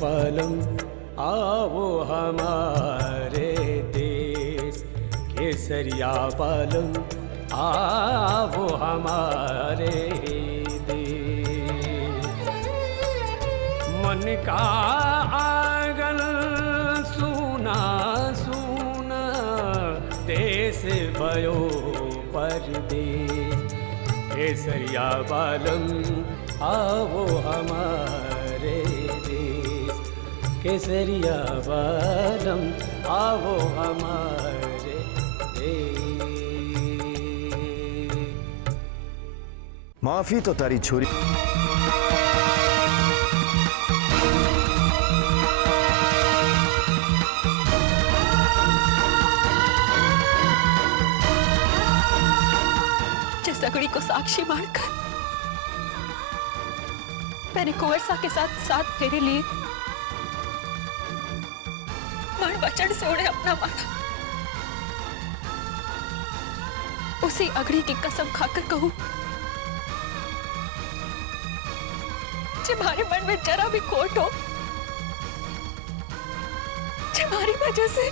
बालम आओ हमारे देश, केसरिया बालम आओ हमारे देश। मन का आंगन सूना सूना, देश भयो परदेश, केसरिया बालम आओ हमारे देश, केसरिया बालम आओ हमारे देश। माफी तो तारी छोरी। सगड़ी को साक्षी मानकर मैंने कुंवर के साथ फेरे लिए, मण वचन से उन्हें अपना माना। उसी अगड़ी की कसम खाकर कहूं, तुम्हारे मन में जरा भी खोट हो, तुम्हारी वजह से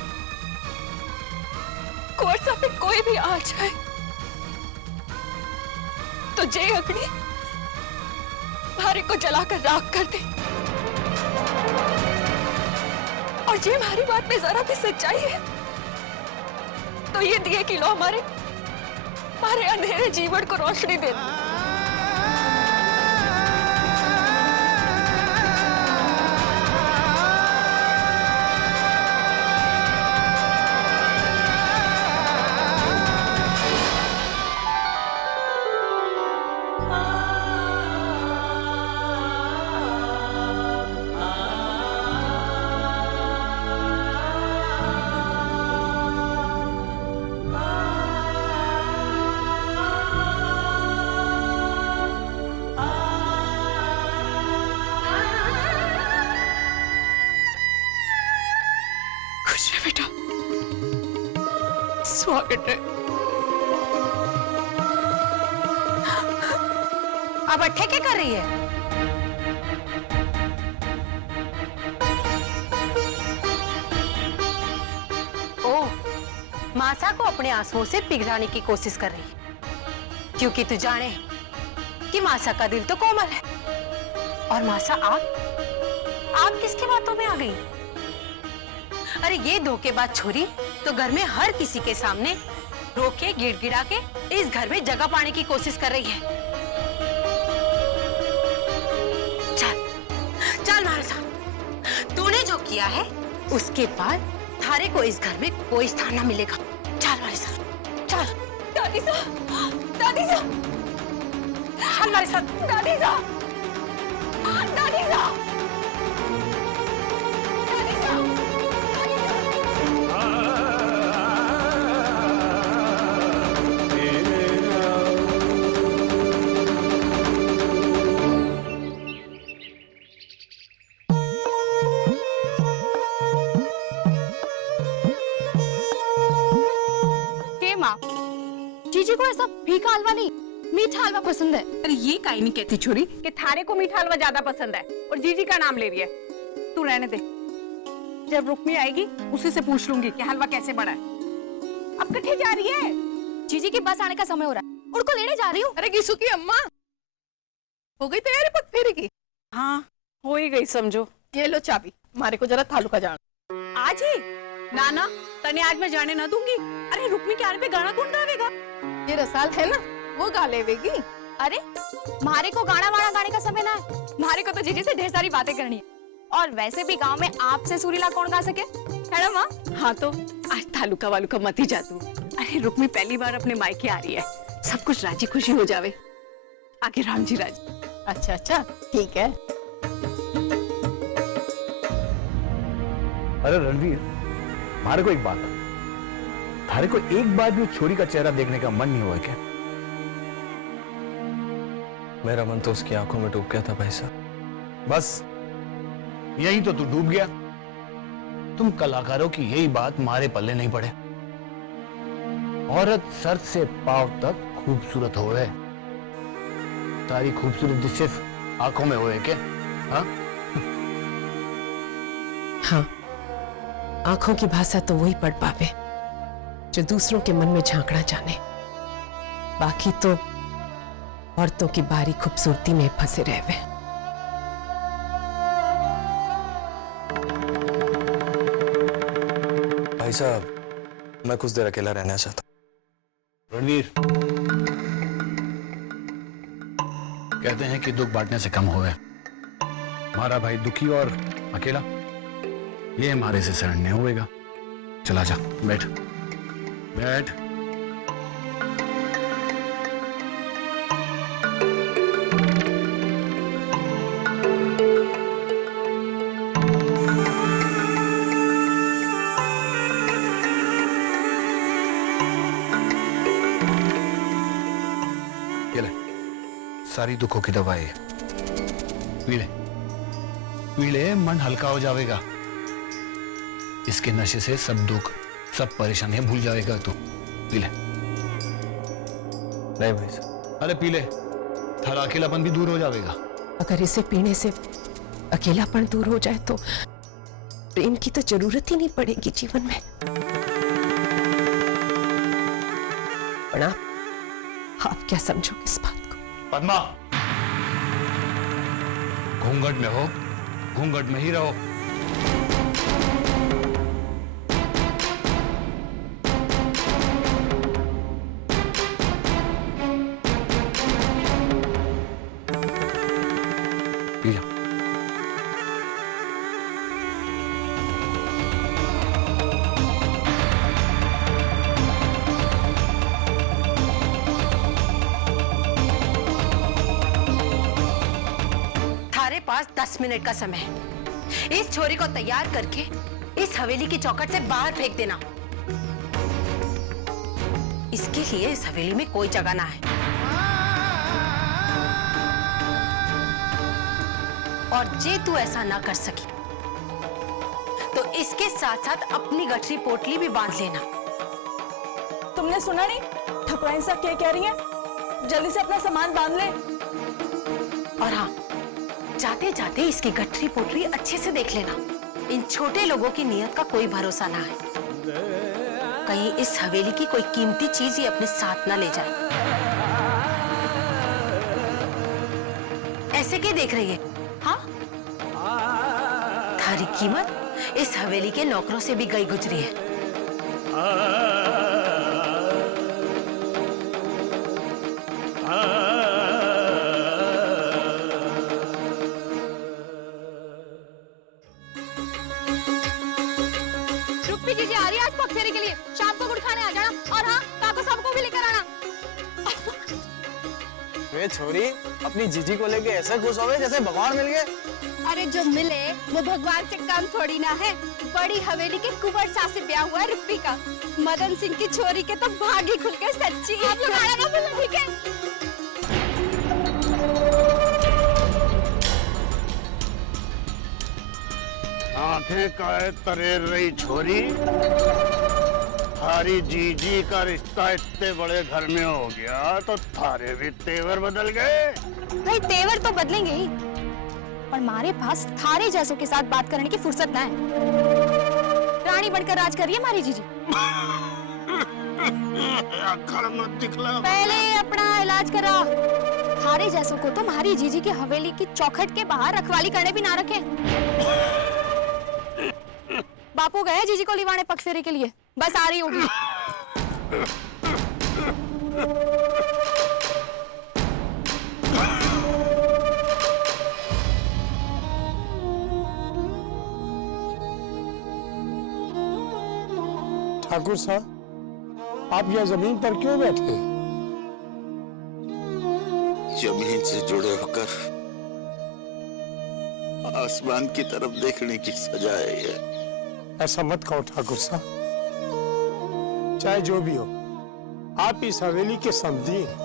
कुंवर पे कोई भी आ जाए तो जे अग्नि भारे को जलाकर राख कर दे, और जे हमारी बात में जरा भी सच्चाई है तो ये दिए कि लो हमारे अंधेरे जीवन को रोशनी दे। बेटा स्वागत है। अब अट्ठे क्या कर रही है? ओ, मासा को अपने आंसुओं से पिघलाने की कोशिश कर रही है, क्योंकि तू जाने कि मासा का दिल तो कोमल है। और मासा आप किसकी बातों में आ गई? अरे ये धोखेबाज छोरी तो घर में हर किसी के सामने रोके गिड़गिड़ा के इस घर में जगह पाने की कोशिश कर रही है। चल हमारे साथ। तूने जो किया है उसके बाद थारे को इस घर में कोई स्थान ना मिलेगा। चल हमारे साथ। चल दादी साहब, दादी साहब, चल हमारे साथ। दादी साहब, दादी साहब, दादी साहब। जीजी को ऐसा फीका हलवा नहीं, मीठा हलवा पसंद है। अरे ये काहे नहीं कहती छोरी कि थारे को मीठा हलवा ज्यादा पसंद है और जीजी का नाम ले रही है। तू रहने दे, जब रुक्मी आएगी उसी से पूछ लूंगी कि हलवा कैसे बना है। अब कहाँ जा रही है? जीजी की बस आने का समय हो रहा है, उनको लेने जा रही हूँ। अरे गिसु की अम्मा, हो गई तैयारी पग फेरे की? हाँ हो ही गई समझो। ये लो चाबी, मारे को जरा थालू का जाना। आज ही? ना तने आज मैं जाने ना दूंगी। अरे रुक्मी के आने पे गाना कौन गावेगा? ये रसाल है ना, वो गा लेवेगी। अरे मारे को गाना वाना गाने का समय ना है, मारे को तो जीजी से ढेर सारी बातें करनी है। और वैसे भी गांव में आपसे सुरीला कौन गा सके, है ना माँ? हाँ तो आज तालुका वालू का मत ही जा तू। अरे रुक्मी पहली बार अपने मायके आ रही है, सब कुछ राजी खुशी हो जावे, आगे राम जी राजी। अच्छा ठीक है। अरे रणवीर, हमारे को एक बात, थारे को एक बार भी छोरी का चेहरा देखने का मन नहीं हुआ क्या? मेरा मन तो उसकी आंखों में डूब गया था भाई साहब। बस यही तो तू डूब गया। तुम कलाकारों की यही बात मारे पल्ले नहीं पड़े। औरत सर से पांव तक खूबसूरत होवे, सारी खूबसूरती सिर्फ आंखों में होए के? हाँ हाँ, आंखों की भाषा तो वही पढ़ पावे जो दूसरों के मन में झांकना जाने। बाकी तो औरतों की बारी खूबसूरती में फंसे रहे। भाई साहब, मैं कुछ देर अकेला रहना चाहता हूँ। रणवीर, कहते हैं कि दुख बांटने से कम होवे। हमारा भाई दुखी और अकेला, ये हमारे से सहन नहीं होएगा। चला जा, बैठ बैठ। ये ले, सारी दुखों की दवाई है। पी ले, पी ले, मन हल्का हो जाएगा। इसके नशे से सब दुख, सब परेशानियां भूल जाएगा तू। पी ले। नहीं भाई साहब। अरे पी ले, थारा अकेलापन भी दूर हो जाएगा। अगर इसे पीने से अकेलापन दूर हो जाए तो प्रेम की तो जरूरत ही नहीं पड़ेगी जीवन में। पर आप क्या समझोगे इस बात को? पद्मा, घूंघट में हो, घूंघट में ही रहो। पी जा। थारे पास 10 मिनट का समय है। इस छोरी को तैयार करके इस हवेली की चौखट से बाहर फेंक देना। इसके लिए इस हवेली में कोई जगह ना है। और जे तू ऐसा ना कर सकी तो इसके साथ साथ अपनी गठरी पोटली भी बांध लेना। तुमने सुना नहीं ठकुराइन साहब क्या कह रही हैं? जल्दी से अपना सामान बांध ले। और हाँ, जाते जाते इसकी गठरी पोटली अच्छे से देख लेना। इन छोटे लोगों की नीयत का कोई भरोसा ना है। कहीं इस हवेली की कोई कीमती चीज ही अपने साथ ना ले जाए। ऐसे क्या देख रही है? हाँ, थारी कीमत इस हवेली के नौकरों से भी गई गुजरी है। रुक्मी जीजी आ रही है आज पगफेरे के लिए। शाम को गुड़ खाने आ जाना। और हाँ, काको साहब को भी लेकर आना। वे छोरी अपनी जीजी को लेके ऐसे खुश हो गए जैसे भगवान मिल गए। अरे जो मिले वो भगवान से कम थोड़ी ना है। बड़ी हवेली के कुंवर सास से ब्याह हुआ है रुक्मी का। मदन सिंह की छोरी के तो भाग ही खुल गए सच्ची। आप लोग आना ना भूलना, ठीक है? आंखें काहे तरेर रही छोरी, थारी जीजी का रिश्ता इतने बड़े घर में हो गया तो थारे भी तेवर बदल गए। भाई तेवर तो बदलेंगे ही, पर हमारे पास थारे जैसों के साथ बात करने की फुर्सत ना है। रानी बनकर राज करिए हमारी जीजी। अक्खड़ मत दिखला। पहले अपना इलाज करा। थारे जैसों को तो हमारी जीजी की हवेली की चौखट के बाहर रखवाली करने भी ना रखे। बापू गए जीजी को लिवाने पगफेरे के लिए, बस आ रही होगी। ठाकुर साहब, आप यह जमीन पर क्यों बैठे? जमीन से जुड़े होकर आसमान की तरफ देखने की सजा है ये। ऐसा मत कहो ठाकुर साहब, चाहे जो भी हो, आप इस हवेली के समधी हैं।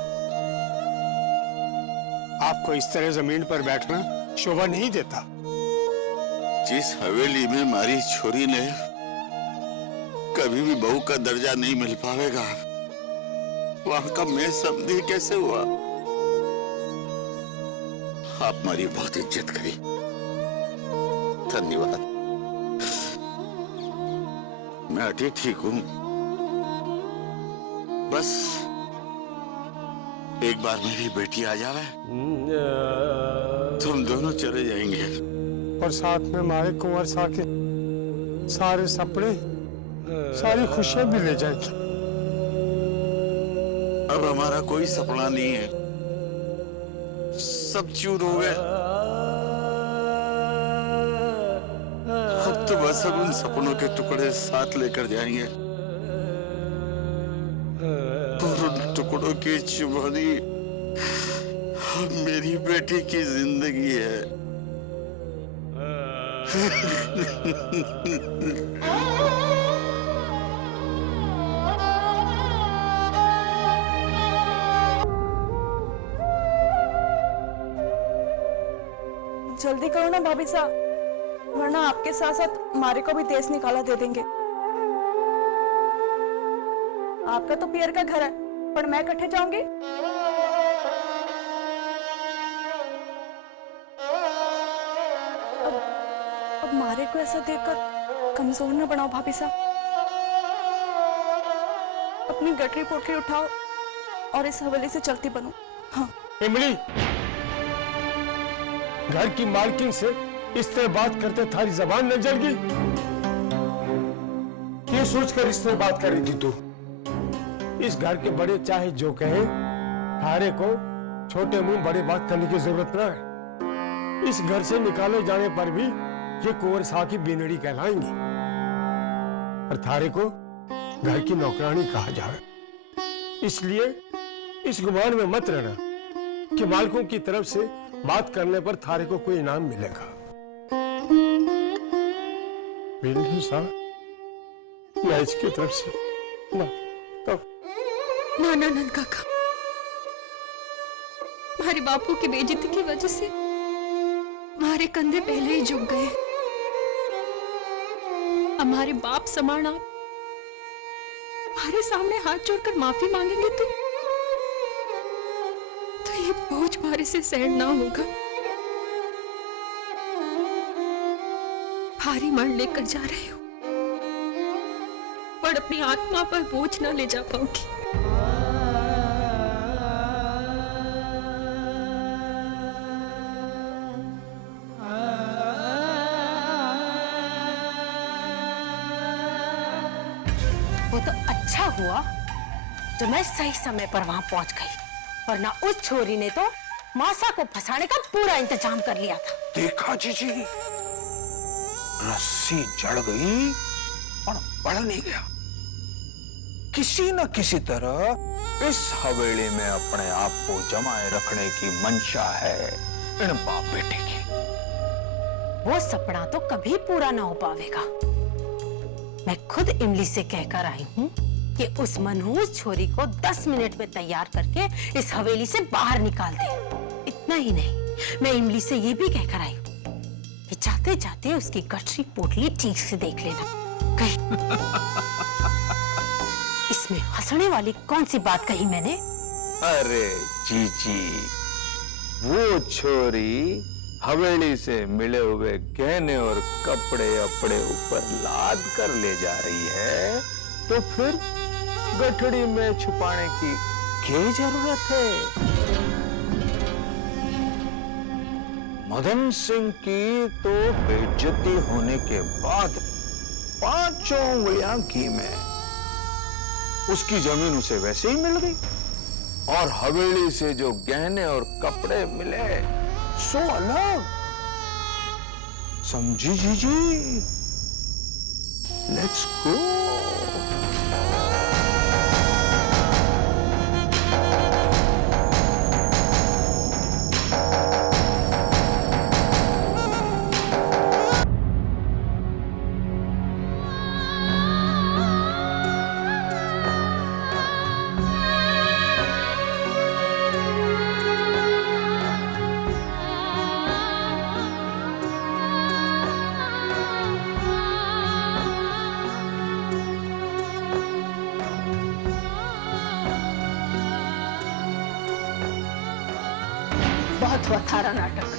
आपको इस तरह जमीन पर बैठना शोभा नहीं देता। जिस हवेली में हमारी छोरी ने कभी भी बहू का दर्जा नहीं मिल पाएगा, वहां का मैं समधी कैसे हुआ? आप हमारी बहुत इज्जत करी, धन्यवाद। मैं अभी ठीक हूँ। बस एक बार मेरी बेटी आ जावे, तुम दोनों चले जाएंगे और साथ में हमारे कुंवर सा के सारे सपने, सारी खुशियां भी ले जाएगी। अब हमारा कोई सपना नहीं है, सब चूर हो गए। अब तो बस अब उन सपनों के टुकड़े साथ लेकर जाएंगे और उन टुकड़ों की चुभनी अब मेरी बेटी की जिंदगी है। जल्दी करो ना भाभी साहब, वरना आपके साथ साथ हमारे को भी देश निकाला दे देंगे। आपका तो पियर का घर है, पर मैं कट्ठे जाऊंगी। अब मारे को ऐसा देखकर कमजोर ना बनाओ भाभी साहब। अपनी गटरी पोटली उठाओ और इस हवेली से चलती बनो। हाँ इमली, घर की मालकिन से इस तरह बात करते थारी जबान न जल गई? ये सोचकर इस तरह बात कर रही थी तू? इस घर के बड़े चाहे जो कहे, थारे को छोटे मुंह बड़े बात करने की जरूरत ना है। इस घर से निकाले जाने पर भी ये कुंवर साहब की बिनड़ी कहलाएंगी और थारे को घर की नौकरानी कहा जाए। इसलिए इस गुमान में मत रहना कि मालकों की तरफ से बात करने पर थारे को कोई इनाम मिलेगा। या इसकी तरफ से ना तो ना ना नंद काका, हमारे बापू की बेइज्जती की वजह से हमारे कंधे पहले ही झुक गए। हमारे बाप समान आप हमारे सामने हाथ जोड़कर माफी मांगेंगे तो ये बोझ हमारे से सहन ना होगा। भारी मन लेकर जा रही हूँ, पर अपनी आत्मा पर बोझ ना ले जा पाऊंगी। वो तो अच्छा हुआ जो मैं सही समय पर वहां पहुंच गई, वरना उस छोरी ने तो मासा को फंसाने का पूरा इंतजाम कर लिया था। देखा जीजी, रस्सी जड़ गई और बढ़ नहीं गया। किसी न किसी तरह इस हवेली में अपने आप को जमाए रखने की मंशा है इन बाप बेटे की। वो सपना तो कभी पूरा ना हो पावेगा। मैं खुद इमली से कहकर आई हूँ कि उस मनहूस छोरी को 10 मिनट में तैयार करके इस हवेली से बाहर निकाल दे। इतना ही नहीं, मैं इमली से ये भी कहकर आई हूँ कि जाते जाते उसकी गठरी पोटली ठीक से देख लेना कहीं इसमें हंसने वाली कौन सी बात कही मैंने? अरे जीजी, वो छोरी हवेली से मिले हुए गहने और कपड़े अपने ऊपर लाद कर ले जा रही है, तो फिर गठड़ी में छुपाने की क्या जरूरत है? मदन सिंह की तो बेइज्जती होने के बाद 5 उंगलियां घी में, उसकी जमीन उसे वैसे ही मिल गई और हवेली से जो गहने और कपड़े मिले सो अलग। समझी जीजी? Let's go. बहुत हुआ थारा नाटक।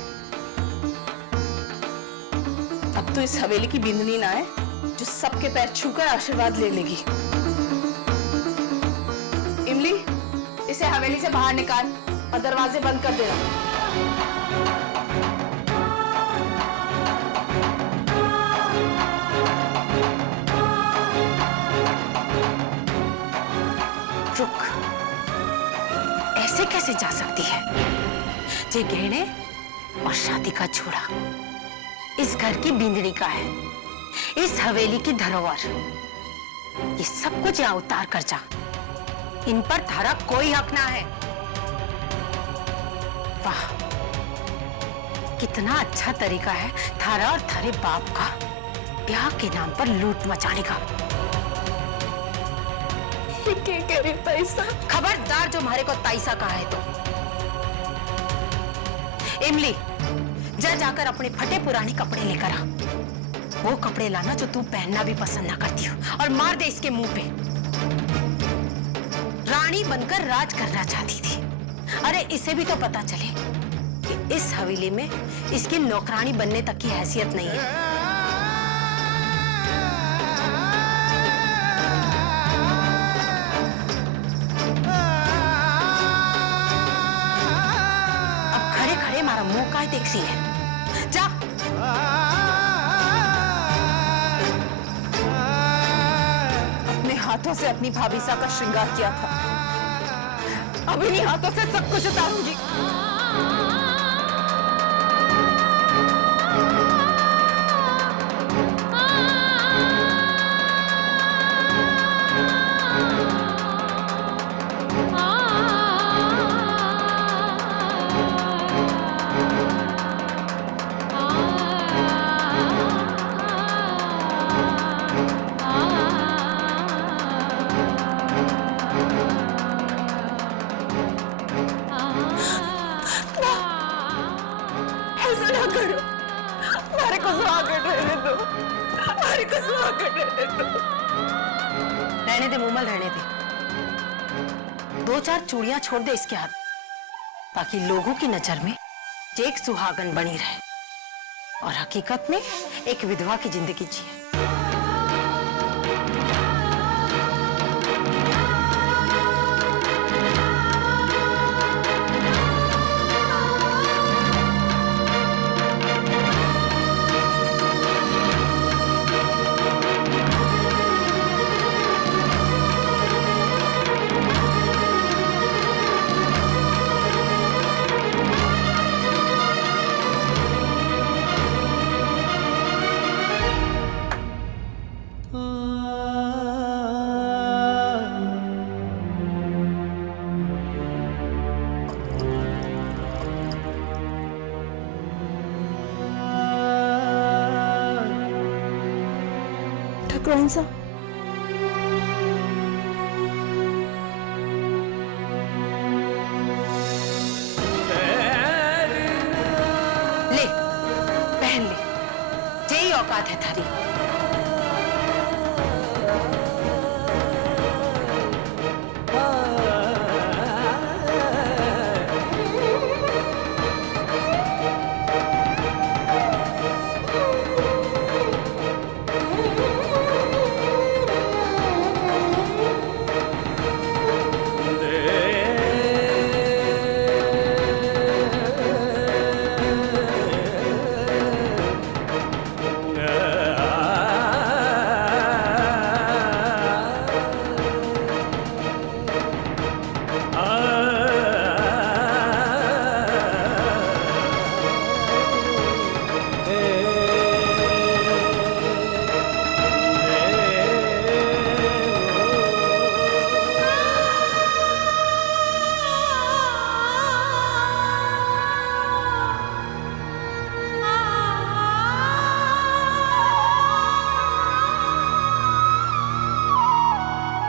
अब तो इस हवेली की बिंदनी ना है, जो सबके पैर छूकर आशीर्वाद ले लेगी। इमली, इसे हवेली से बाहर निकाल और दरवाजे बंद कर देना। रुक, ऐसे कैसे जा सकती है? ये गहने और शादी का जोड़ा इस घर की बिंदनी का है, इस हवेली की धरोहर। ये सब कुछ यहाँ उतार कर जा, इन पर थारा कोई हक ना है। वाह, कितना अच्छा तरीका है थारा और थारे बाप का ब्याह के नाम पर लूट मचाने का। क्या कह रही ताईसा? खबरदार जो हमारे को ताईसा कहा है तो। इमली, जा जाकर अपने फटे पुराने कपड़े लेकर आ। वो कपड़े लाना जो तू पहनना भी पसंद ना करती हो, और मार दे इसके मुंह पे। रानी बनकर राज करना चाहती थी। अरे इसे भी तो पता चले कि इस हवेली में इसकी नौकरानी बनने तक की हैसियत नहीं है। अब खड़े खड़े हमारा मुंह काहे देख सी है? जा। अपने हाथों से अपनी भाभीसा का श्रृंगार किया था, अब इन्हीं हाथों से सब कुछ उतारूंगी। ऐसा ना करो, हमारे को स्वागत रहने दो, हमारे को स्वागत रहने दो। रहने दे मुमल, रहने दे। दो चार चूड़ियां छोड़ दे इसके हाथ, ताकि लोगों की नजर में ये एक सुहागन बनी रहे और हकीकत में एक विधवा की जिंदगी जिए। ठाकुराइन साहब,